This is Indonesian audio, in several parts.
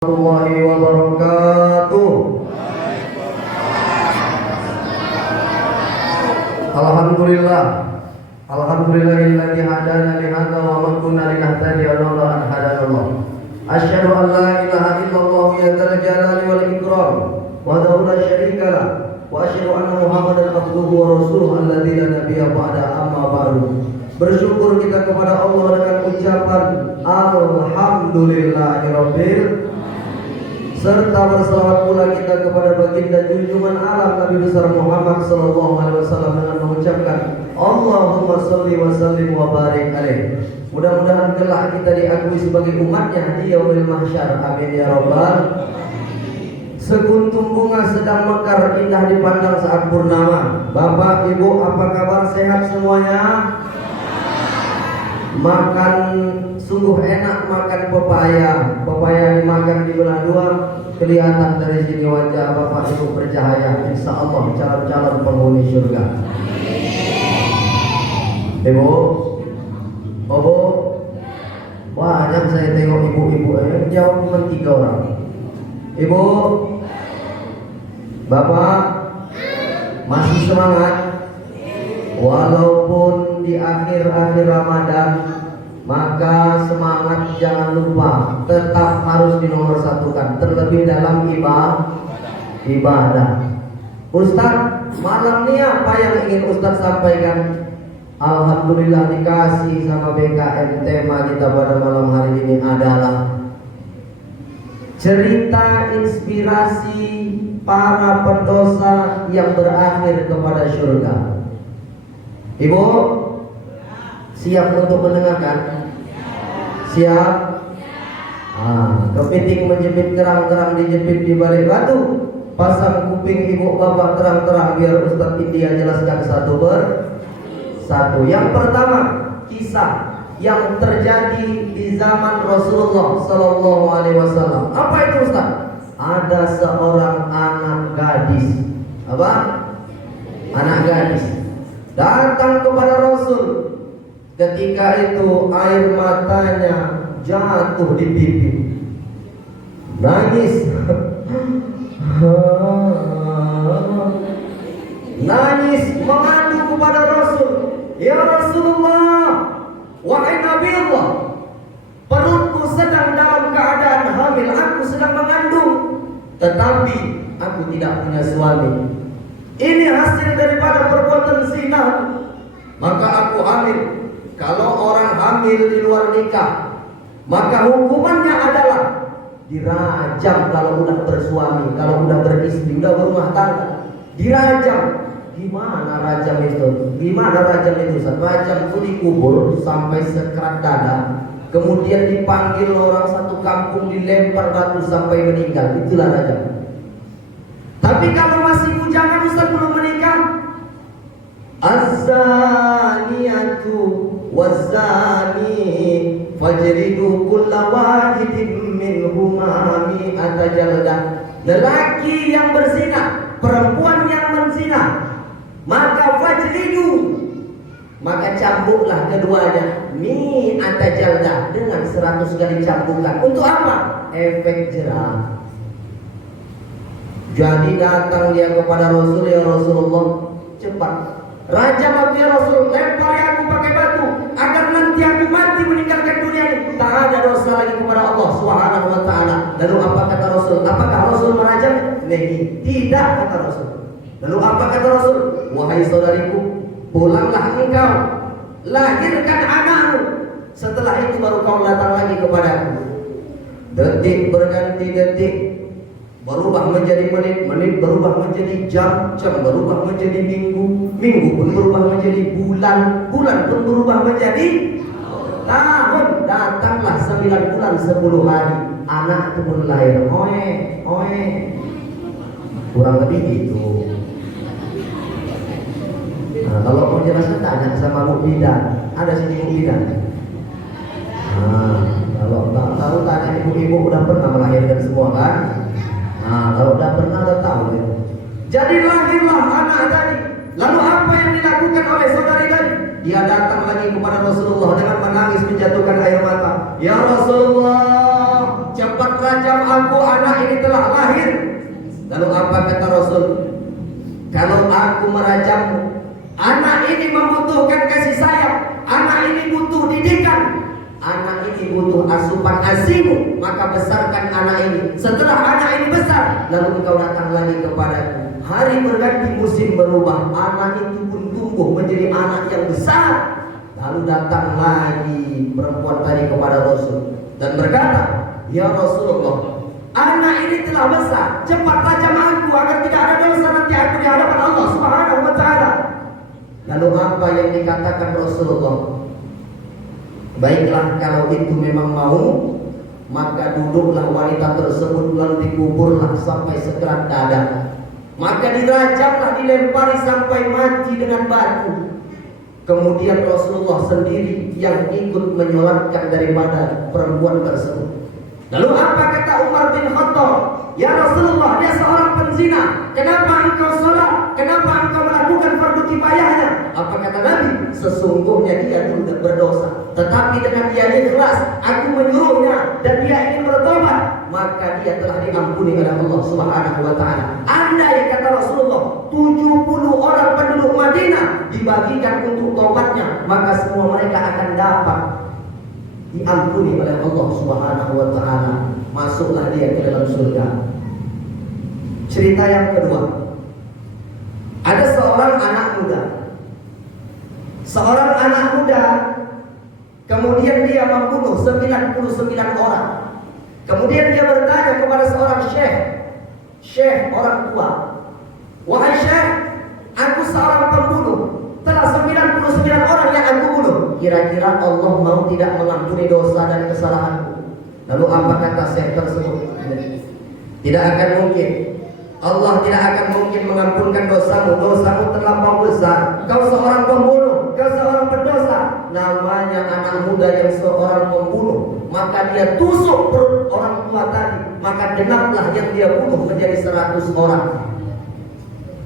Warahmatullahi wabarakatuh. Alhamdulillah. Alhamdulillahilladzi hadana li hadza wa ma kunna linahtadiya laula an hadanallah. Asyhadu an la ilaha illallah ya dzal jalali wal ikram wa la syarika lah wa asyhadu anna Muhammadan abduhu wa rasuluhu alladzi la nabiyya ba'da amma ba'du. Bersyukur kita kepada Allah dengan ucapan alhamdulillahirabbil serta berselawat pula kita kepada baginda junjungan alam Nabi besar Muhammad sallallahu alaihi wasallam dengan mengucapkan Allahumma shalli wa sallim wa barik alaih. Mudah-mudahan kelak kita diakui sebagai umatnya di yaumil mahsyar. Amin ya rabbal. Sekuntum bunga sedang mekar indah dipandang saat purnama. Bapak, Ibu, apa kabar? Sehat semuanya? Makan sungguh enak, makan pepaya. Pepaya dimakan di belah dua. Kelihatan dari sini wajah Bapak Ibu bercahaya. Insya Allah calon-calon penghuni surga. Ibu, Obo, banyak saya tengok ibu-ibu yang jawab cuma 3 orang. Ibu, Bapak, masih semangat? Walaupun di akhir-akhir Ramadan, maka semangat jangan lupa tetap harus dinomorsatukan, terlebih dalam ibadah. Ustaz, malam ini apa yang ingin Ustaz sampaikan? Alhamdulillah dikasih sama BKM, tema kita pada malam hari ini adalah cerita inspirasi para pendosa yang berakhir kepada surga. Ibu, siap untuk mendengarkan? Siap? Kepiting menjepit kerang-kerang dijepit di balik batu. Pasang kuping ibu bapak terang-terang biar Ustaz India jelaskan satu persatu. Yang pertama, kisah yang terjadi di zaman Rasulullah Sallallahu Alaihi Wasallam. Apa itu Ustaz? Ada seorang anak gadis. Apa? Anak gadis datang kepada Rasul. Ketika itu air matanya jatuh di pipi, nangis, nangis mengadu kepada Rasul. Ya Rasulullah, wahai Nabi Allah, perutku sedang dalam keadaan hamil, aku sedang mengandung, tetapi aku tidak punya suami. Ini hasil daripada perbuatan zina, maka aku hamil. Kalau orang hamil di luar nikah, maka hukumannya adalah dirajam kalau udah bersuami, kalau udah beristri, udah berumah tangga, dirajam. Gimana rajam itu? Gimana rajam itu? Rajam itu dikubur sampai sekerat dada, kemudian dipanggil orang satu kampung, dilempar batu sampai meninggal. Itulah rajam. Tapi kalau masih bujangan, Ustaz, belum menikah, az-zaniyatu waz-zani fajridu kulla wahidin minhuma mi'ata jaldah. Lelaki yang berzina, perempuan yang menzina, maka fajridu, maka cambuklah keduanya mi'ata jaldah, dengan 100 kali cambukan. Untuk apa? Efek jerah. Jadi datang dia kepada Rasul, ya Rasulullah, cepat rajam aku ya Rasul, lempar aku pakai batu agar nanti aku mati meninggalkan dunia ini, tak ada dosa lagi kepada Allah Subhanahu wa taala. Lalu apa kata Rasul? Apakah Rasul merajam? Tidak, kata Rasul. Lalu apa kata Rasul? Wahai saudariku, pulanglah engkau, lahirkan anakmu. Setelah itu baru kau datang lagi kepadaku. Detik berganti detik, berubah menjadi menit, menit berubah menjadi jam, jam berubah menjadi minggu, minggu pun berubah menjadi bulan, bulan pun berubah menjadi tahun. Datanglah 9 bulan 10 hari, anak itu pun lahir. Oe, kurang lebih gitu. Nah, kalau mau jelaskan tanya sama Mukbidan, ada sini Mukbidan. Kalau tak tahu tanya ibu-ibu udah pernah melahirkan semua kan? Kalau udah pernah udah tahu ya. Jadi lahirlah anak tadi. Lalu apa yang dilakukan oleh saudari tadi? Dia datang lagi kepada Rasulullah dengan menangis menjatuhkan air mata. Ya Rasulullah, cepat rajam aku, anak ini telah lahir. Lalu apa kata Rasul? Kalau aku merajammu, anak ini membutuhkan kasih sayang, anak ini butuh didikan, anak ini butuh asupan asimu, maka besarkan anak ini. Setelah anak ini besar, lalu engkau datang lagi kepadaku. Hari berganti, musim berubah, anak itu pun tumbuh menjadi anak yang besar. Lalu datang lagi perempuan tadi kepada Rasul dan berkata, ya Rasulullah, anak ini telah besar, cepat rajam aku agar tidak ada dosa nanti aku di hadapan Allah Subhanahu wa taala. Lalu apa yang dikatakan Rasulullah? Baiklah, kalau itu memang mau, maka duduklah wanita tersebut lalu dikuburlah sampai sekerat dada. Maka dirajamlah, dilempari sampai mati dengan batu. Kemudian Rasulullah sendiri yang ikut menyolatkan daripada perempuan tersebut. Lalu apa kata Umar bin Khattab? Ya Rasulullah, dia seorang penzina. Kenapa engkau sholat? Kenapa engkau melakukan fardu kifayahnya? Apa kata Nabi? Sesungguhnya dia tidak berdosa, tetapi dengan dia ikhlas, aku menyuruhnya dan dia ingin bertobat, maka dia telah diampuni oleh Allah Subhanahu wa taala. Andai kata Rasulullah 70 orang penduduk Madinah dibagikan untuk tobatnya, maka semua mereka akan dapat diampuni oleh Allah Subhanahu wa taala. Masuklah dia ke dalam surga. Cerita yang kedua. Ada seorang anak muda. Seorang anak muda kemudian dia membunuh 99 orang. Kemudian dia bertanya kepada seorang syekh orang tua. Wahai syekh, aku seorang pembunuh, telah 99 orang yang aku bunuh. Kira-kira Allah mau tidak mengampuni dosa dan kesalahanku? Lalu apa kata syekh tersebut? Tidak akan mungkin. Allah tidak akan mungkin mengampunkan dosamu. Dosamu terlampau besar. Kau seorang pembunuh, kau seorang pendosa. Namanya anak muda yang seorang pembunuh, maka dia tusuk perut orang tua tadi, maka genaplah yang dia bunuh menjadi 100 orang.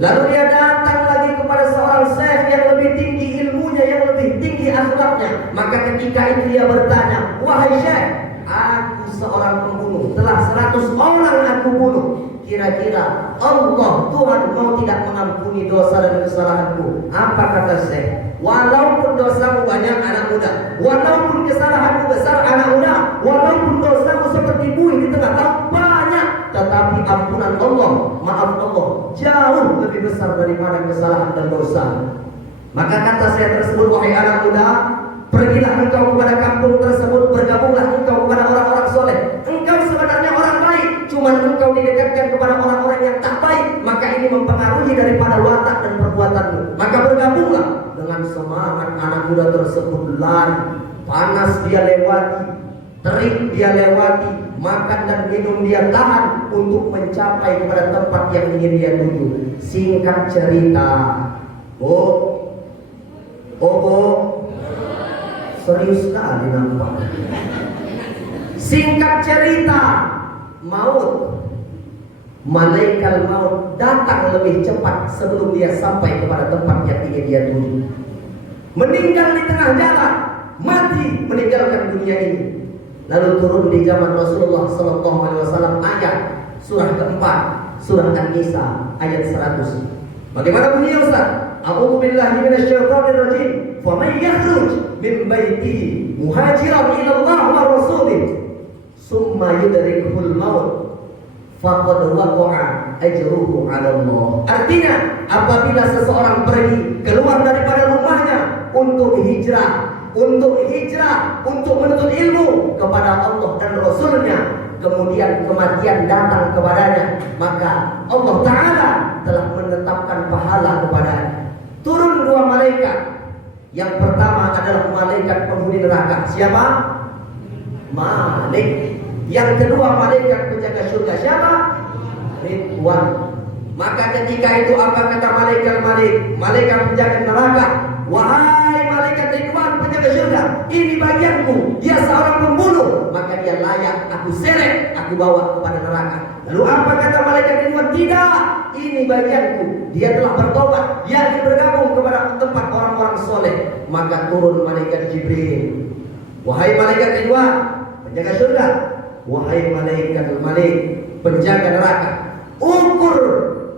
Lalu dia datang lagi kepada seorang syekh yang lebih tinggi ilmunya, yang lebih tinggi akhlaknya. Maka ketika itu dia bertanya, wahai syekh, aku seorang pembunuh, telah 100 orang aku bunuh. Kira-kira Allah Tuhan mau tidak mengampuni dosa dan kesalahanku? Apa kata syekh? Walaupun dosamu banyak anak muda, walaupun kesalahanmu besar anak muda, walaupun dosamu seperti buih di tengah laut banyak, tetapi ampunan Allah, maaf Allah, jauh lebih besar daripada kesalahan dan dosa. Maka kata saya tersebut, wahai anak muda, pergilah engkau kepada kampung tersebut, bergabunglah engkau kepada orang-orang soleh. Engkau sebenarnya orang baik, cuma engkau didekatkan kepada orang-orang yang tak baik, maka ini mempengaruhi daripada watak dan perbuatanmu. Maka bergabunglah. Dengan semangat anak muda tersebut lari, panas dia lewati, terik dia lewati, makan dan minum dia tahan untuk mencapai kepada tempat yang ingin dia tuju. Singkat cerita, serius sekali nampak. Singkat cerita, malaikat maut datang lebih cepat sebelum dia sampai kepada tempat yang ingin dia tuju. Meninggal di tengah jalan, mati meninggalkan dunia ini. Lalu turun di zaman Rasulullah SAW ayat surah keempat, surah An-Nisa ayat 100. Bagaimana bunyinya Ustaz? A'udzu billahi minasyaitonir rajim. Faman yakhruj min baitihi muhajiran ila Allah wa rasulih summa yudrikuhul maut faqad waqa'a ajruhu 'ala Allah. Artinya, apabila seseorang pergi keluar daripada rumahnya untuk hijrah, untuk menuntut ilmu kepada Allah dan Rasulnya, kemudian kematian datang kepadanya, maka Allah Ta'ala telah menetapkan pahala kepadanya. Turun 2 malaikat. Yang pertama adalah malaikat penghuni neraka. Siapa? Malik. Yang kedua malaikat penjaga surga. Siapa? Ridwan. Maka ketika itu apa kata malaikat penjaga neraka? Wahai malaikat Ridwan penjaga surga, ini bagianku, dia seorang pembunuh, maka dia layak aku seret, aku bawa kepada neraka. Lalu apa kata malaikat Ridwan? Tidak, ini bagianku, dia telah bertobat, dia akan bergabung kepada tempat orang-orang soleh. Maka turun malaikat Jibril. Wahai malaikat Ridwan penjaga surga, wahai malaikat penjaga neraka, ukur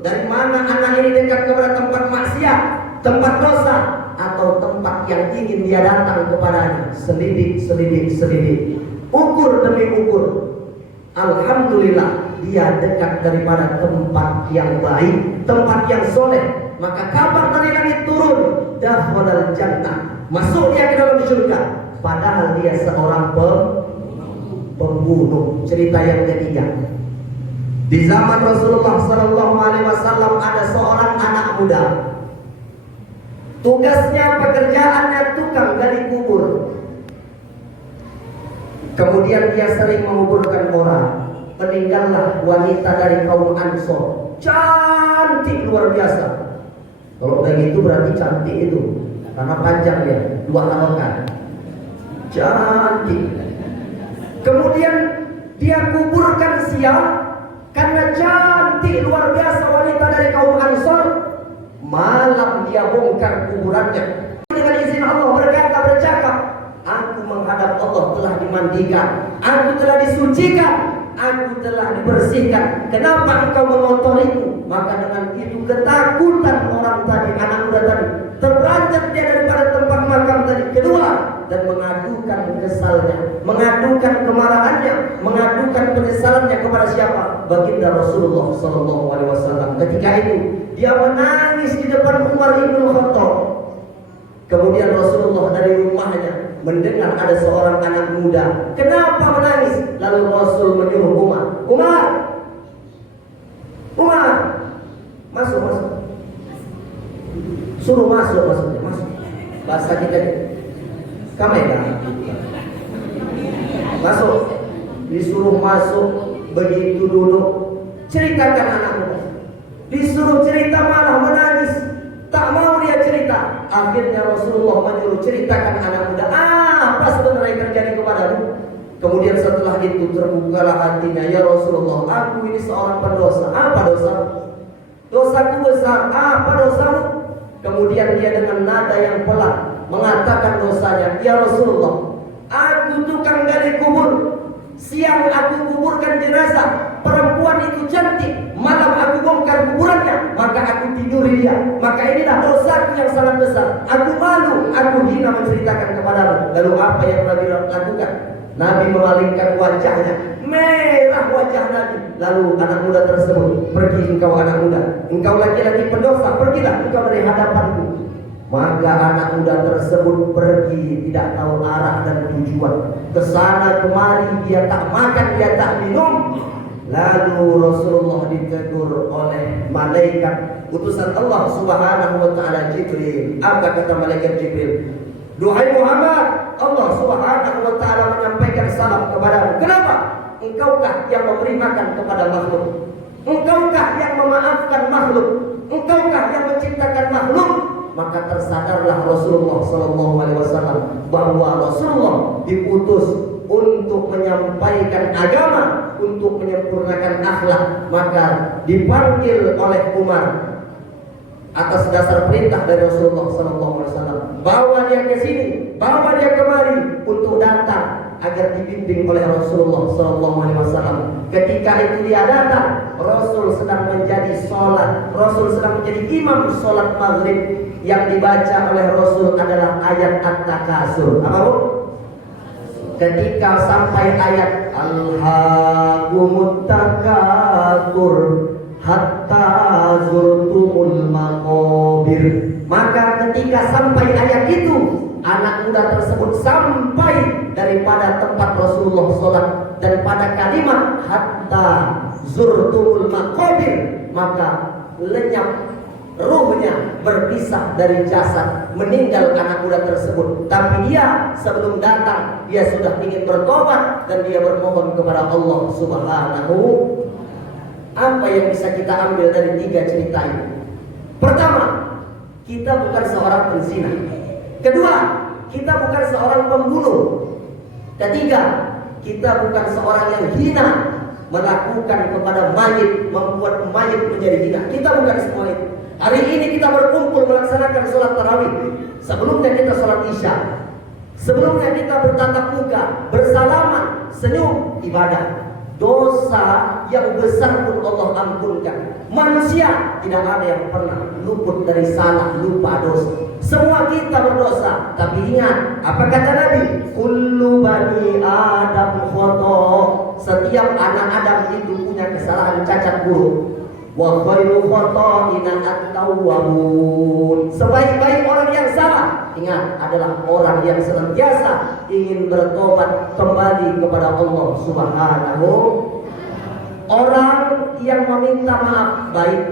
dari mana anak ini dekat kepada tempat maksiat, tempat dosa, atau tempat yang ingin dia datang kepadanya. Selidik. Ukur demi ukur. Alhamdulillah dia dekat daripada tempat yang baik, tempat yang soleh. Maka kabar dari langit turun, dakhalal jannah, masuk dia ke dalam surga. Padahal dia seorang pembunuh. Cerita yang ketiga. Di zaman Rasulullah SAW ada seorang anak muda. Tugasnya, pekerjaannya tukang gali kubur. Kemudian dia sering menguburkan orang. Meninggallah wanita dari kaum Ansor, cantik luar biasa. Kalau begitu berarti cantik itu, karena panjang dia 2 tahunan. Cantik. Kemudian dia kuburkan siang. Karena cantik luar biasa wanita dari kaum Ansor, malam dia bongkar kuburannya. Dengan izin Allah bercakap, aku menghadap Allah telah dimandikan, aku telah disucikan, aku telah dibersihkan. Kenapa engkau mengotoriku? Maka dengan itu ketakutan orang tadi, anak muda tadi, terperanjat dia daripada tempat makam tadi, keluar dan mengadukan kesalnya, mengadukan kemarahannya, mengadukan penyesalannya kepada siapa? Baginda Rasulullah SAW. Ketika itu dia menangis di depan Umar ibn Khattab. Kemudian Rasulullah dari rumahnya mendengar ada seorang anak muda. Kenapa menangis? Lalu Rasul menyuruh Umar, masuk. Suruh masuk maksudnya, masuk. Bahasa kita kamera. Masuk. Disuruh masuk, begitu duduk, ceritakan anak muda. Disuruh cerita malah menangis, tak mau dia cerita. Akhirnya Rasulullah menyuruh ceritakan anak muda, apa sebenarnya yang terjadi kepadamu? Kemudian setelah itu terbukalah hatinya, ya Rasulullah, aku ini seorang pendosa. Apa dosamu? Dosaku besar. Apa dosamu? Kemudian dia dengan nada yang pelan mengatakan dosanya, ya Rasulullah, aku tukang gali kubur. Siang aku kuburkan jenazah, perempuan itu cantik, malam aku bongkar kuburannya, maka aku tiduri dia. Maka inilah dosaku yang sangat besar. Aku malu, aku hina menceritakan kepadamu. Lalu apa yang Nabi lakukan? Nabi memalingkan wajahnya, merah wajah Nabi. Lalu anak muda tersebut, pergi engkau anak muda, engkau laki-laki pendosa, pergilah engkau dari hadapanku. Maka anak muda tersebut pergi, tidak tahu arah dan tujuan. Kesana kemari, dia tak makan, dia tak minum. Lalu Rasulullah ditegur oleh malaikat utusan Allah Subhanahu wa taala, Jibril. Apa kata malaikat Jibril? Duhai Muhammad, Allah Subhanahu wa taala menyampaikan salam kepadamu. Kenapa? Engkaukah yang memberi makan kepada makhluk? Engkaukah yang memaafkan makhluk? Engkaukah yang menciptakan makhluk? Maka tersadarlah Rasulullah SAW bahwa Rasulullah diutus untuk menyampaikan agama, untuk menyempurnakan akhlak. Maka dipanggil oleh Umar atas dasar perintah dari Rasulullah SAW. Bawa dia ke sini, bawa dia kemari untuk datang agar dibimbing oleh Rasulullah SAW. Ketika itu dia datang, Rasul sedang menjadi sholat, Rasul sedang menjadi imam sholat maghrib. Yang dibaca oleh Rasul adalah ayat At-Takasur. Apa bu? Ketika sampai ayat Alhaakumut takatsur hatta zurtumul maqabir, maka ketika sampai ayat itu, anak muda tersebut sampai daripada tempat Rasulullah sholat, dan pada kalimat hatta zurtumul maqabir, maka lenyap ruhnya, berpisah dari jasad, meninggal anak muda tersebut. Tapi dia sebelum datang, dia sudah ingin bertobat dan dia bermohon kepada Allah Subhanahu. Apa yang bisa kita ambil dari 3 cerita ini? Pertama, kita bukan seorang penzina. Kedua, kita bukan seorang pembunuh. Ketiga, kita bukan seorang yang hina, melakukan kepada mayit, membuat mayit menjadi hina. Kita bukan semua itu. Hari ini kita berkumpul melaksanakan sholat tarawih. Sebelumnya kita sholat isya. Sebelumnya kita bertatap muka, bersalaman, senyum, ibadah. Dosa yang besar pun Allah ampunkan. Manusia tidak ada yang pernah luput dari salah, lupa, dosa. Semua kita berdosa. Tapi ingat, apa kata Nabi? Kullu bani Adam khata. Setiap anak Adam itu punya kesalahan, cacat buruk. Wa khairu khata'ina at-tawwabun. Sebaik-baik orang yang salah, ingat, adalah orang yang senantiasa ingin bertobat kembali kepada Allah Subhanahu. Orang yang meminta maaf baik.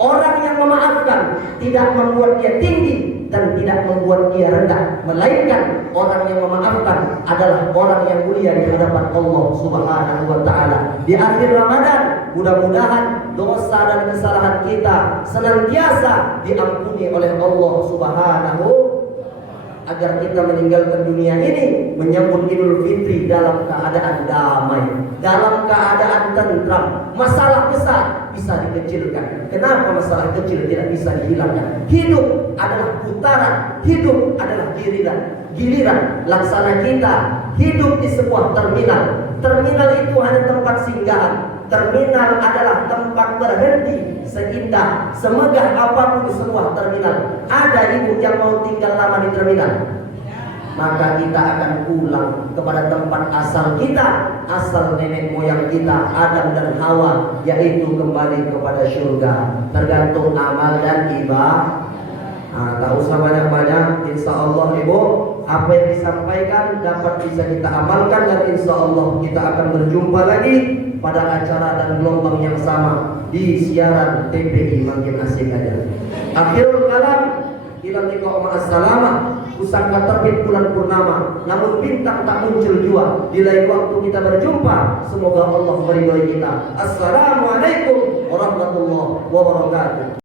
Orang yang memaafkan tidak membuat dia tinggi dan tidak membuat dia rendah, melainkan orang yang memaafkan adalah orang yang mulia di hadapan Allah Subhanahu wa taala. Di akhir Ramadan, mudah-mudahan dosa dan kesalahan kita senantiasa diampuni oleh Allah Subhanahu, agar kita meninggalkan dunia ini menyambut Idul Fitri dalam keadaan damai, dalam keadaan tentram. Masalah besar bisa dikecilkan. Kenapa masalah kecil tidak bisa dihilangkan? Hidup adalah putaran, hidup adalah giliran. Laksana kita hidup di sebuah terminal. Terminal itu hanya tempat singgahan. Terminal adalah tempat berhenti. Seindah, semegah apapun di sebuah terminal, ada ibu yang mau tinggal lama di terminal, maka kita akan pulang kepada tempat asal kita, asal nenek moyang kita, Adam dan Hawa, yaitu kembali kepada surga. Tergantung amal dan ibadah. Tak usah banyak-banyak. Insya Allah ibu, apa yang disampaikan dapat bisa kita amalkan, dan insya Allah kita akan berjumpa lagi pada acara dan gelombang yang sama di siaran TPI. Makin asik aja. Akhirul kalam, ila liqa ma'assalamah. Pusaka terbit bulan purnama, namun bintang tak muncul jua. Di lain waktu kita berjumpa, semoga Allah meridhoi kita. Assalamualaikum warahmatullahi wabarakatuh.